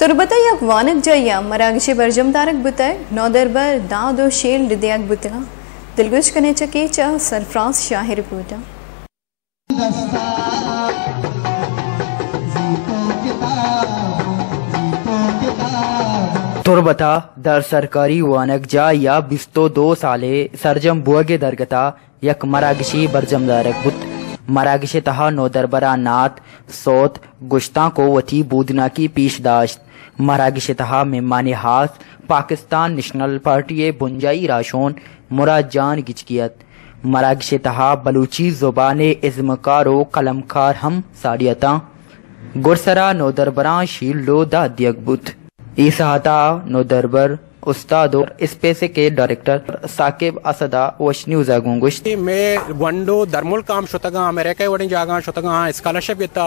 तुरबता yak wanak jaya maragishi barjam tarak butay nodarbar daud o shel ridayak butla dilgush kane chakecha Sarfaraz Shah reporter तुरबता दर सरकारी वानक जा या बिस्तो 2 साले सरजम बुआगे दरगता यक मरागिशी बरजम दारक बुत मरागिश तहा नोदरबरा नात सोत गुश्ता को वती बूदना की पीशदाश्त मरागिश तहा मेहमान हाथ पाकिस्तान नेशनल पार्टी बुंजाई राशोन मुराद जान गिचकियत मरागिश तहा बलूची ज़ुबान इज़्मकारो कलमकार हम साड़ियता गुरसरा नोदरबरा शील्डो दा दियकबुत ईसाता नोदरबर उस्तादो इस पैसे के डायरेक्टर साकिब असदा वश न्यूज़ आगुंगुश मैं वंडो दरमुल काम शोतगा अमेरिका वडिंग जागा शोतगा स्कॉलरशिप येता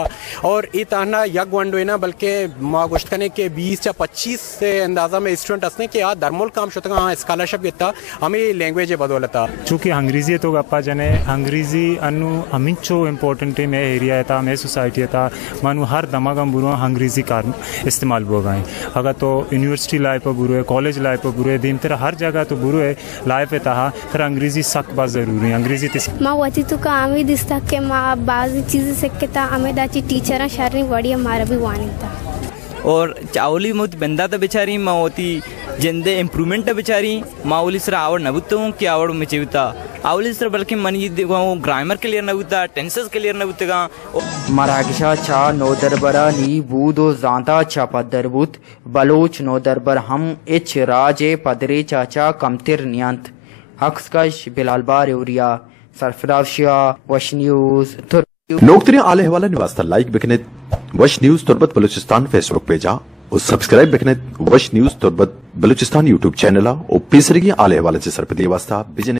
और ई ताना यग वंडो है ना बल्कि मा गोश्त करने के 20 या 25 से अंदाजा में स्टूडेंट असने के आ दरमुल काम शोतगा स्कॉलरशिप येता हमें लैंग्वेज बदौलता चूंकि अंग्रेजी तो गप्पा जने अंग्रेजी अनु अमिंचो इंपॉर्टेंट में एरिया येता में सोसाइटी येता मानु हर दमागम बुरो अंग्रेजी का इस्तेमाल बोगाई अगर तो यूनिवर्सिटी लाइफ बुरो कॉलेज लाइफ बुरे दिन तेरा हर जगह तो बुरे लाइफ तहा तर अंग्रेजी सख्त बात जरूरी अंग्रेजी माँ वती तो का आमी दिसता के माँ बाज़ चीज़ें सकता हमें दाची टीचर शारनी बड़ी हमारा भी वानी था और चावली मुझ बंदा तो बेचारी माँ होती जिंदे इम्प्रूवमेंट बेचारी माउली सर आवड़ नबुत्तों की आवड़ में चेवता आवली सर बल्कि मनी ग्रामर क्लियर नबुत्ता टेंसेस क्लियर नबुत्तगा मरागिशा चा नोदरबरा नी बूदो जांता चा पदरबुत बलोच नोदरबर हम इच राजे पदरे चाचा कमतिर नियंत हक्सकश बिलाल बार उरिया सरफराज शाह वश न्यूज़ नोकतरी आले हवाला निवास्ता लाइक बिकने वश न्यूज़ तुर्बत बलूचिस्तान फेसबुक पेजा और सब्सक्राइब बिकने वश news Turbat Balochistan YouTube channel और पीसरगी आले हवाला से सरपदी वास्ता बिजने